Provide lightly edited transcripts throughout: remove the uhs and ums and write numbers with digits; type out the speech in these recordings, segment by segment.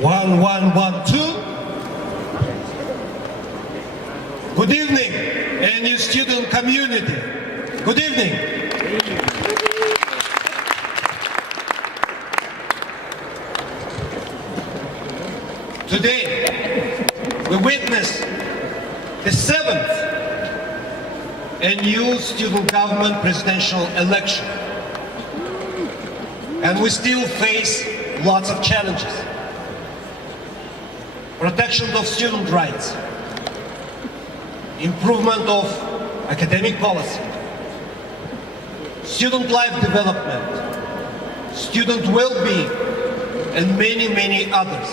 One, one, one, two. Good evening, ANU student community. Good evening. Today, we witness the 7th ANU student government presidential election. And we still face lots of challenges. Protection of student rights, improvement of academic policy, student life development, student well-being, and many, many others.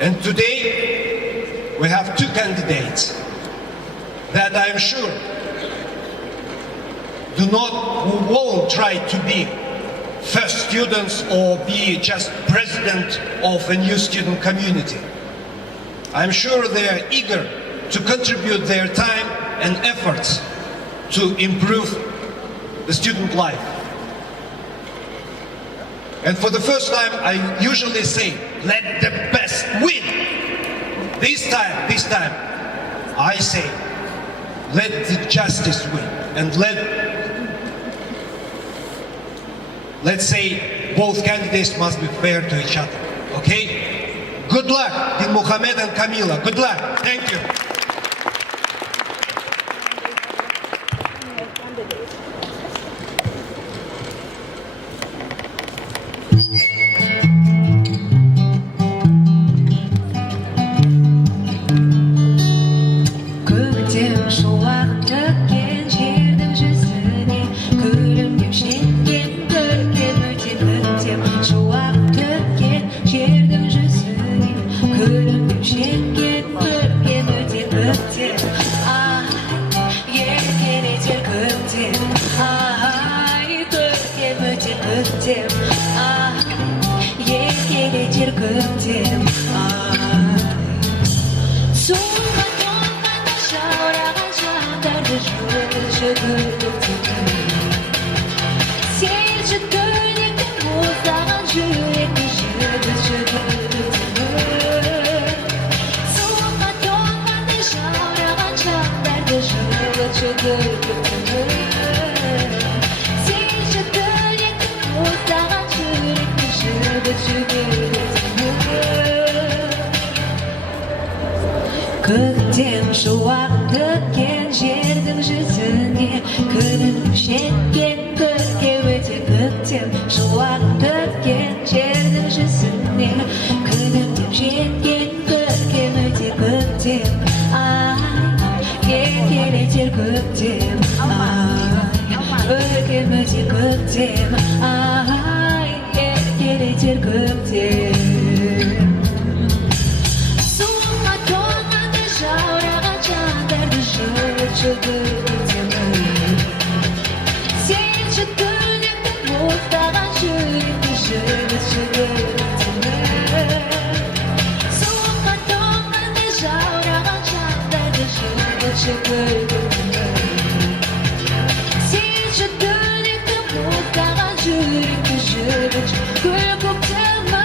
And today, we have two candidates that I'm sure who won't try to be first students or be just president of a new student community. I'm sure they are eager to contribute their time and efforts to improve the student life. And for the first time, I usually say, let the best win. This time, I say, let the justice win. And let's say both candidates must be fair to each other, okay? Good luck, Dinmukhamed and Kamilla. Good luck. Thank you. Көктем шуақ төккен жердің жүзіне күнім жеткен көкке өте көктем шуақ төккен жердің жүзіне күнім жеткен көкке өте көктем келетер көктем өркем өте көктем келетер көктем Сен жүгірден боздаған жүректі суыққа тоңғанда жаураған жандарды Сен жүгірден боздаған жүректі гүл көктемі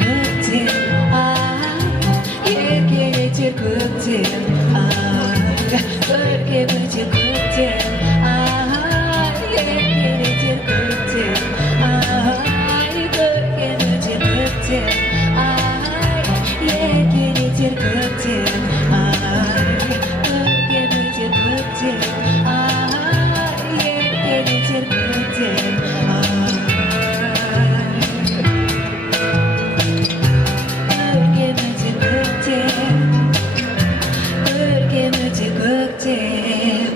Көркем өте көктем келетер көктем көркем өте көктем келетер көктем көркем өте көктем келетер көктем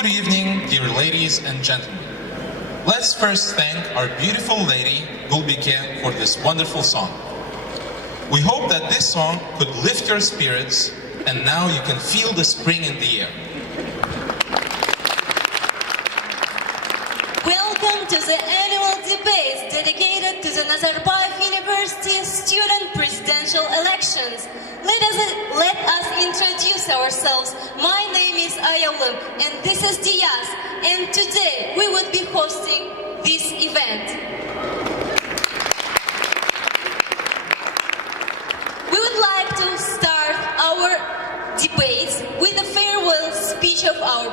Good evening, dear ladies and gentlemen. Let's first thank our beautiful lady, Gulbike, for this wonderful song. We hope that this song could lift your spirits, and now you can feel the spring in the air. Welcome to the annual debates dedicated to the Nazarbayev University student presidential elections. Let us introduce ourselves. My name is Ayalım and this is Diaz, and today we would be hosting this event. We would like to start our debates with a farewell speech of our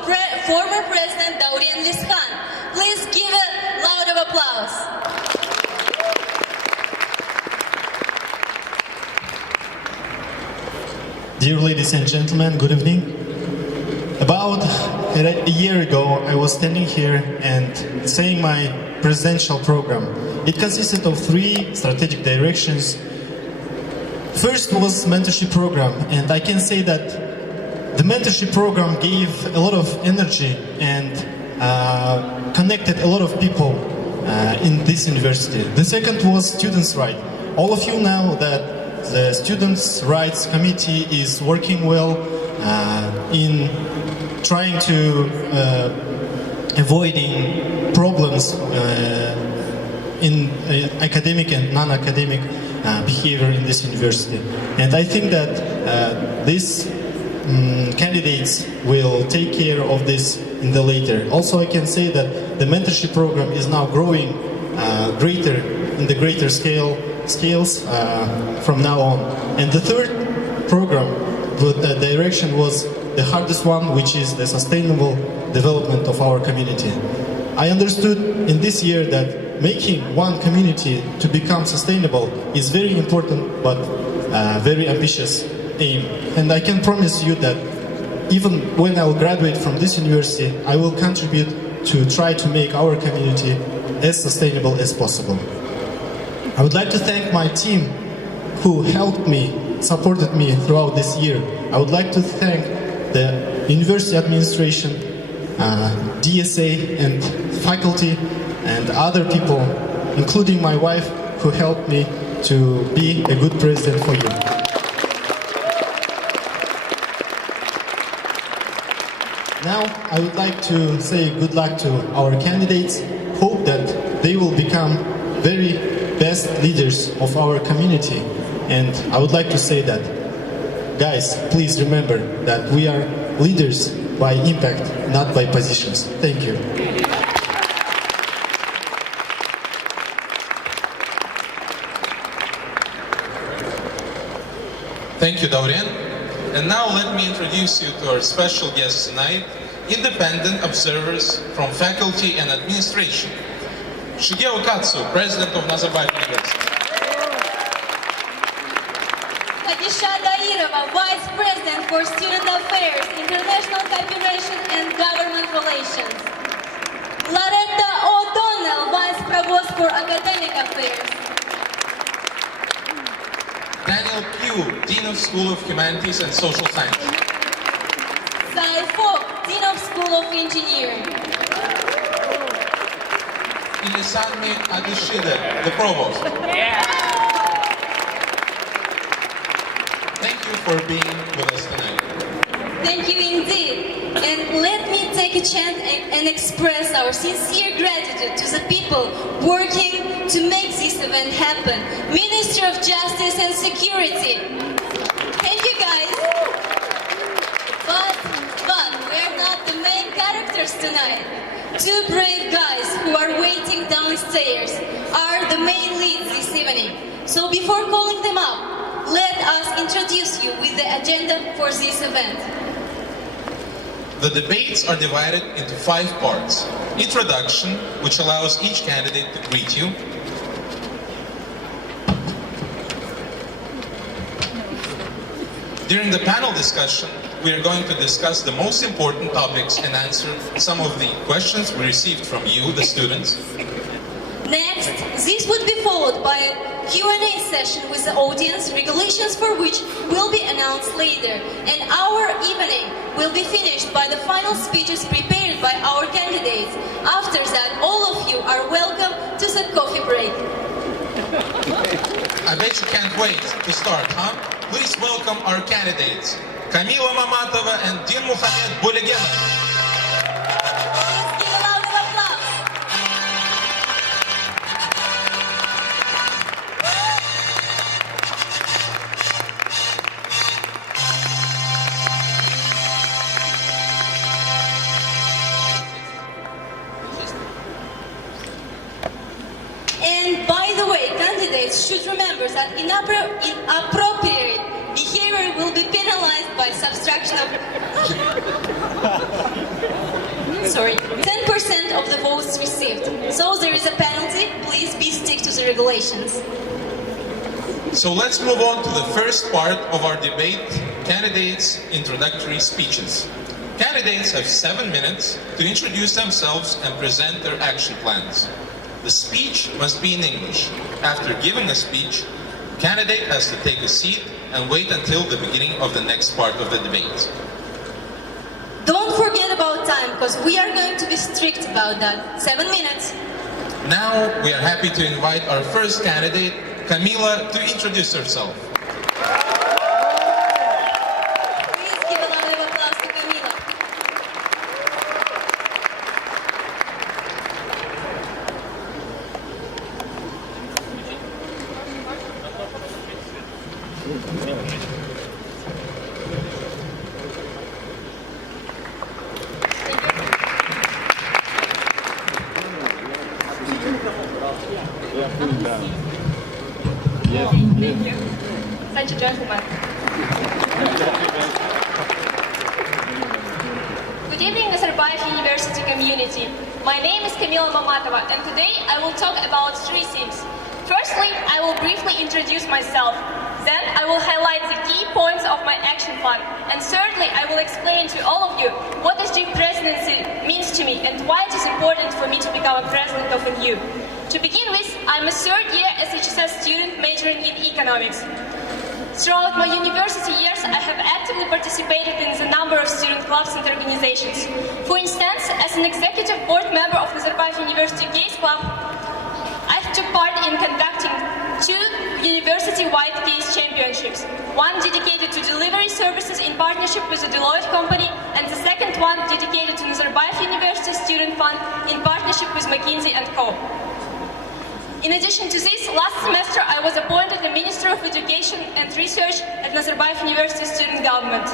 former president Dauren Leskhan. Please give a loud of applause. Dear ladies and gentlemen, good evening. About a year ago, I was standing here and saying my presidential program. It consisted of 3 strategic directions. First was mentorship program, and I can say that the mentorship program gave a lot of energy and connected a lot of people in this university. The second was students' right. All of you know that the Students' Rights Committee is working well in trying to avoiding problems in academic and non-academic behavior in this university. And I think that these candidates will take care of this in the later. Also, I can say that the mentorship program is now growing greater scales from now on. And the third program, the direction was the hardest one, which is the sustainable development of our community. I understood in this year that making one community to become sustainable is very important, but very ambitious aim. And I can promise you that even when I'll graduate from this university, I will contribute to try to make our community as sustainable as possible. I would like to thank my team who helped me, supported me throughout this year. I would like to thank the university administration, DSA and faculty and other people, including my wife, who helped me to be a good president for you. Now, I would like to say good luck to our candidates. Hope that they will become very best leaders of our community. And I would like to say that, guys, please remember that we are leaders by impact, not by positions. Thank you. Thank you, Dauren. And now let me introduce you to our special guests tonight, independent observers from faculty and administration. Shigeo Katsu, President of Nazarbayev University. Hadisha Dairova, Vice President for Student Affairs, International Cooperation and Government Relations. Loretta O'Donnell, Vice Provost for Academic Affairs. Daniel Pugh, Dean of School of Humanities and Social Sciences. Sai Fogg, Dean of School of Engineering. Ilisami Adishide, the Provost. Thank you for being with us tonight. Thank you indeed. And let me take a chance and express our sincere gratitude to the people working to make this event happen. Ministry of Justice and Security. Thank you guys. But we're not the main characters tonight. 2 brave guys who are waiting downstairs are the main leads this evening. So before calling them up, let us introduce you with the agenda for this event. The debates are divided into 5 parts. Introduction, which allows each candidate to greet you. During the panel discussion, we are going to discuss the most important topics and answer some of the questions we received from you, the students. Next, this would be followed by a Q&A session with the audience, regulations for which will be announced later. And our evening will be finished by the final speeches prepared prepared by our candidates. After that, all of you are welcome to the coffee break. I bet you can't wait to start, huh? Please welcome our candidates, Kamilla Mamatova and Dinmukhamed. Let's give a round of applause. And by the way, candidates should remember that inappropriate behavior will be penalized by subtraction of 10% of the votes received. So there is a penalty. Please stick to the regulations. So let's move on to the first part of our debate, candidates' introductory speeches. Candidates have 7 minutes to introduce themselves and present their action plans. The speech must be in English. After giving a speech, candidate has to take a seat and wait until the beginning of the next part of the debate. Don't forget about time, because we are going to be strict about that. 7 minutes. Now we are happy to invite our first candidate, Kamilla, to introduce herself. Please give a round of applause to Kamilla. Thank you. Such a gentleman. Good evening, Nazarbayev University community. My name is Kamilla Mamatova, and today I will talk about 3 things. Firstly, I will briefly introduce myself. Then I will highlight the key points of my action plan. And thirdly, I will explain to all of you what SG presidency means to me and why it is important for me to become a president of NU. To begin with, I'm a third-year SHSS student majoring in economics. Throughout my university years, I have actively participated in a number of student clubs and organizations. For instance, as an executive board member of Nazarbayev University Gays Club, I took part in conducting 2 university-wide case championships. One dedicated to delivery services in partnership with the Deloitte company, and the second one dedicated to Nazarbayev University Student Fund in partnership with McKinsey & Co. In addition to this, last semester I was appointed the Minister of Education and Research at Nazarbayev University Student Government.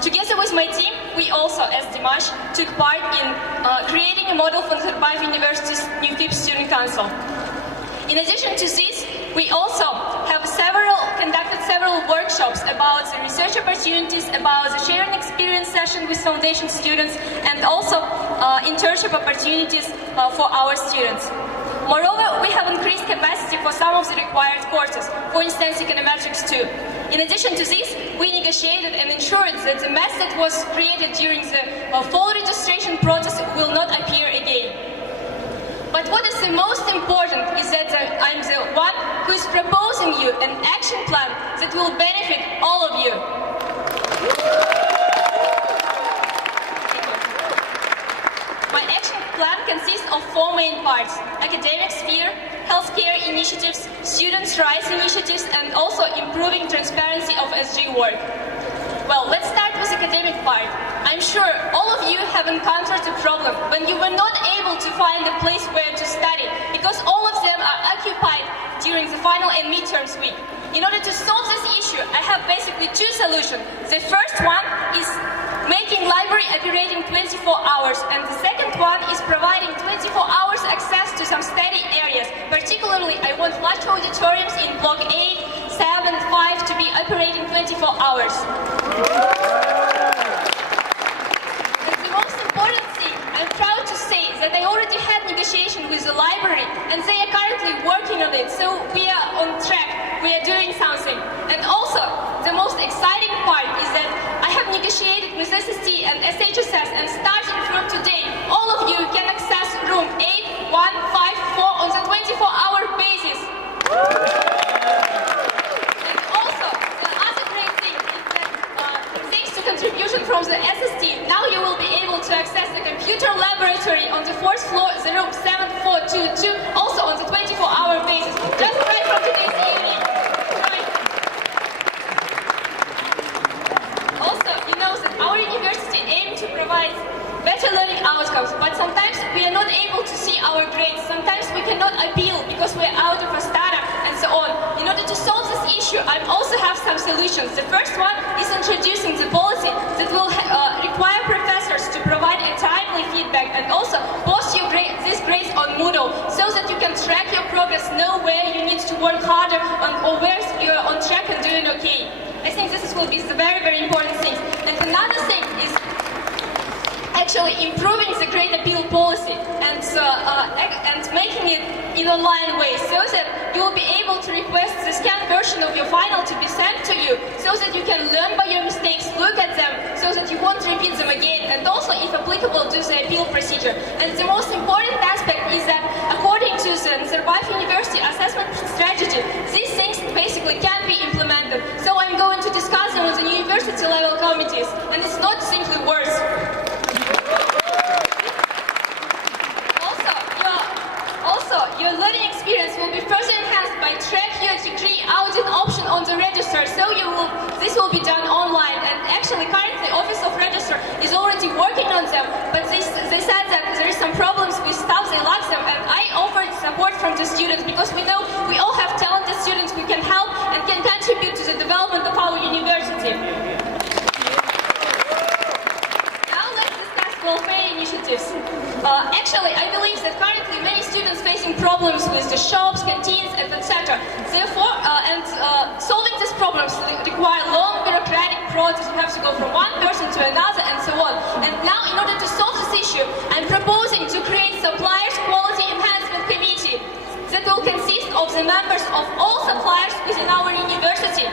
Together with my team, we also, as Dimash, took part in creating a model for Nazarbayev University's new FIP Student Council. In addition to this, we also have conducted several workshops about the research opportunities, about the sharing experience session with foundation students, and also internship opportunities for our students. Moreover, we have increased capacity for some of the required courses, for instance, econometrics 2. In addition to this, we negotiated and ensured that the mess that was created during the fall registration process will not appear again. But what is the most important is that I'm the one who is proposing you an action plan that will benefit all of you. My action plan consists of 4 main parts: academic sphere, healthcare initiatives, students' rights initiatives, and also improving transparency of SG work. Well, let's start with the academic part. I'm sure all of you have encountered a problem when you were not able to find a place where to study because all of them are occupied during the final and midterms week. In order to solve this issue, I have basically 2 solutions. The first one is making library operating 24 hours, and the second one is providing 24 hours access to some study areas. Particularly, I want large auditoriums in Block 8, 7, 5 to be operating 24 hours. And the most important thing, I'm proud to say that I already had negotiation with the library, and they are currently working on it, so we are on track, we are doing something. And also, the most exciting part is that I have negotiated with SST and SHSS, and starting from today, all of you can access room 8154 on the 24-hour basis. And also, the other great thing is that thanks to contribution from the SST, now you will be able to access the computer laboratory on the 4th floor, the room 7422, also on the 24-hour basis, just right from today's evening. Right. Also, you know that our university aims to provide better learning outcomes, but sometimes we are not able to see our grades. Sometimes we cannot appeal because we are out of a startup and so on. In order to solve this issue, I also have some solutions. The first one is introducing the policy that will require professors to provide a timely feedback and also post your these grades on Moodle so that you can track your progress, know where you need to work harder or where you're on track and doing okay. I think this will be the very, very important thing. And another thing is actually improving the grade appeal policy and making it in online way so that you will be able to request the scanned version of your final to be sent to you so that you can learn by your mistakes, look at them so that you won't repeat them again, and also if applicable do the appeal procedure. And the most important aspect is that according to the Nazarbayev University assessment strategy, these things basically can be implemented. So I'm going to discuss them with the university level committees, and it's not simply words. Your learning experience will be further enhanced by track your degree audit option on the register. So this will be done online. And actually, currently, Office of Register is already working on them. But they said that there is some problems with staff. They lack them. And I offered support from the students because we know we all have talented students who can help and can contribute to the development of our university. Now let's discuss welfare initiatives. Actually, I believe that currently many students facing problems with the shops, canteens, etc. Therefore, solving these problems require long bureaucratic process. You have to go from one person to another and so on. And now, in order to solve this issue, I'm proposing to create Suppliers Quality Enhancement Committee that will consist of the members of all suppliers within our university,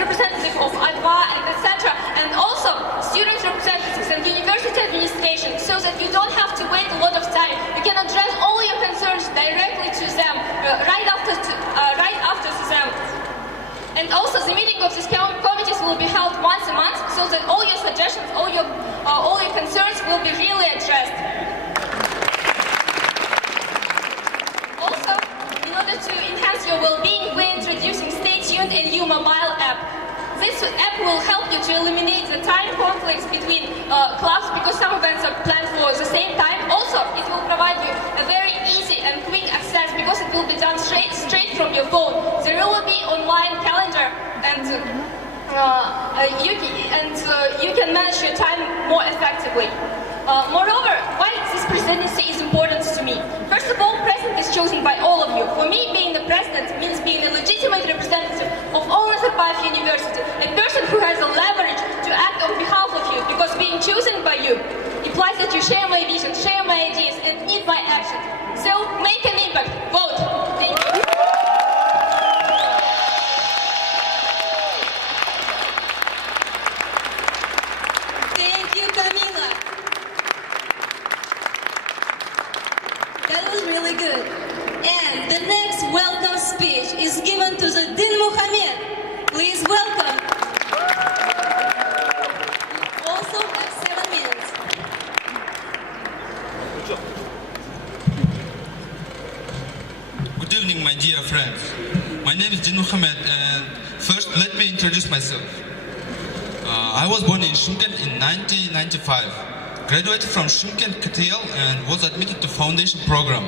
representative of ADVA and etc. And also student representatives and university administration, so that you don't have to wait a lot of time. You can address all your concerns directly to them, right after them. And also the meeting of these committees will be held once a month, so that all your suggestions, all your concerns will be really addressed. Also, in order to enhance your well-being, we're introducing Stay Tuned and You mobile app. This app will help you to eliminate the time conflicts between clubs because some events are planned for the same time. Also, it will provide you a very easy and quick access because it will be done straight from your phone. There will be online calendar and you can manage your time more effectively. Moreover, why this presidency is important to me? First of all, president is chosen by all of you. For me, being the president means being a legitimate representative of all Nazarbayev University, a person who has a leverage to act on behalf of you, because being chosen by you implies that you share my vision, share my ideas, and need my action. So, make an impact. Vote. Thank you. Thank you, Kamilla. That was really good. And the next welcome speech is given to the Dinmukhamed. Please welcome. You also have 7 minutes. Good evening, my dear friends. My name is Dinmukhamed, and first let me introduce myself. I was born in Shymkent in 1995. Graduated from Shymkent KTL and was admitted to foundation program,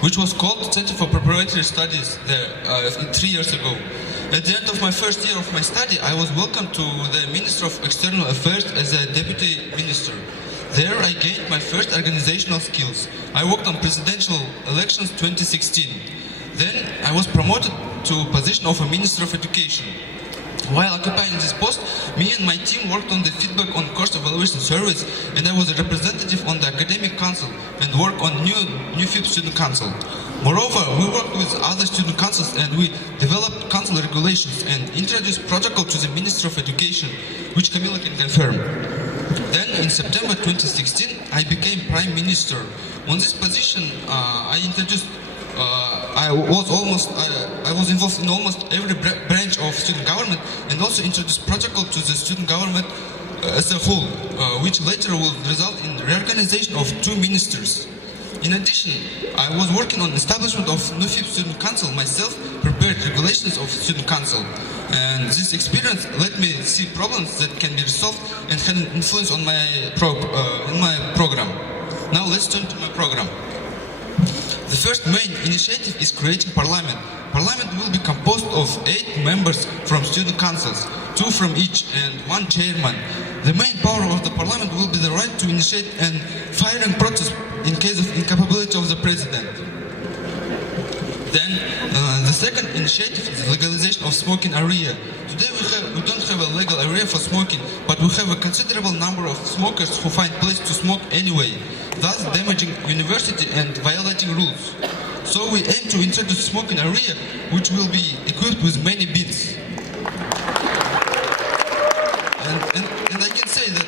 which was called Center for Preparatory Studies there 3 years ago. At the end of my first year of my study, I was welcomed to the Ministry of External Affairs as a deputy minister. There I gained my first organizational skills. I worked on presidential elections 2016. Then I was promoted to position of a Minister of Education. While occupying this post, me and my team worked on the feedback on course evaluation surveys, and I was a representative on the academic council and worked on new FIP student council. Moreover, we worked with other student councils and we developed council regulations and introduced protocol to the Minister of Education, which Kamilla can confirm. Then in September 2016, I became Prime Minister. On this position, I was involved in almost every branch of student government and also introduced protocol to the student government as a whole, which later will result in reorganization of 2 ministers. In addition, I was working on establishment of NUFIB Student Council myself, prepared regulations of Student Council. And this experience let me see problems that can be resolved and had an influence on my program. Now let's turn to my program. The first main initiative is creating parliament. Parliament will be composed of 8 members from student councils, 2 from each and 1 chairman. The main power of the parliament will be the right to initiate and firing protest in case of incapability of the president. Then the second initiative is legalization of smoking area. Today we don't have a legal area for smoking, but we have a considerable number of smokers who find place to smoke anyway, thus damaging university and violating rules. So we aim to introduce smoking area, which will be equipped with many bins. And I can say that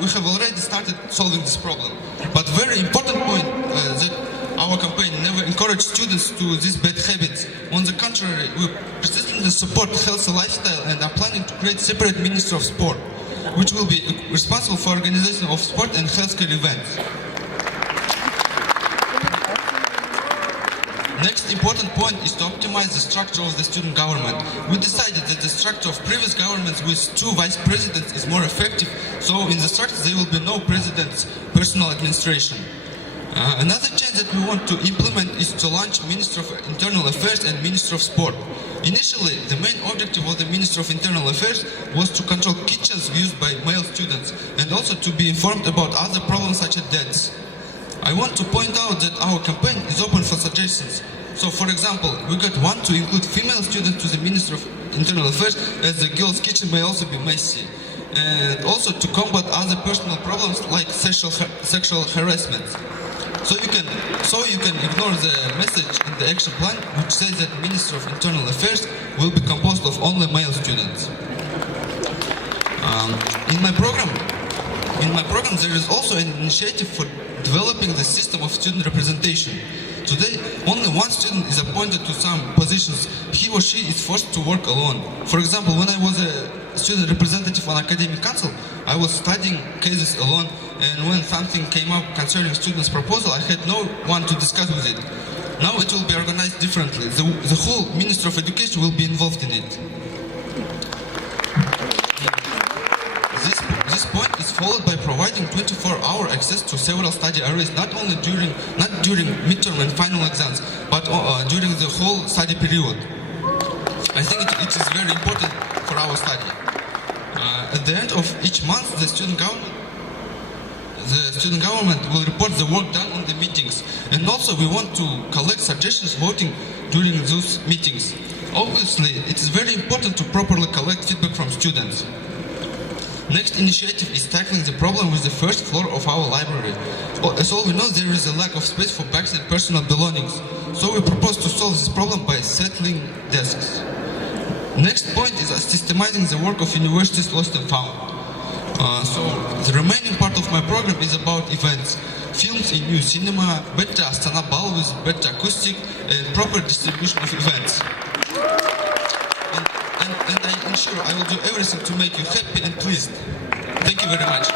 we have already started solving this problem. But very important point that our campaign never encouraged students to these bad habits. On the contrary, we persistently support healthy lifestyle and are planning to create separate Ministry of Sport, which will be responsible for organization of sport and healthcare events. Next important point is to optimize the structure of the student government. We decided that the structure of previous governments with 2 vice presidents is more effective, so in the structure there will be no president's personal administration. Another change that we want to implement is to launch Minister of Internal Affairs and Minister of Sport. Initially, the main objective of the Minister of Internal Affairs was to control kitchens used by male students and also to be informed about other problems such as deaths. I want to point out that our campaign is open for suggestions. So, for example, we want to include female students to the Minister of Internal Affairs, as the girls' kitchen may also be messy, and also to combat other personal problems like sexual harassment. So you can ignore the message in the action plan, which says that Minister of Internal Affairs will be composed of only male students. In my program, there is also an initiative for developing the system of student representation. Today, only 1 student is appointed to some positions. He or she is forced to work alone. For example, when I was a student representative on academic council, I was studying cases alone, and when something came up concerning students' proposal, I had no one to discuss with it. Now it will be organized differently. The whole Minister of Education will be involved in it. This point is followed by providing 24-hour access to several study areas, not during midterm and final exams, but during the whole study period. I think it is very important for our study. At the end of each month, the student government will report the work done on the meetings, and also we want to collect suggestions voting during those meetings. Obviously, it is very important to properly collect feedback from students. Next initiative is tackling the problem with the first floor of our library. As all we know, there is a lack of space for bags and personal belongings, so we propose to solve this problem by settling desks. Next point is systemizing the work of universities lost and found. So the remaining part of my program is about events, films in new cinema, better Astana Ball with better acoustic and proper distribution of events. And I ensure I will do everything to make you happy and pleased. Thank you very much.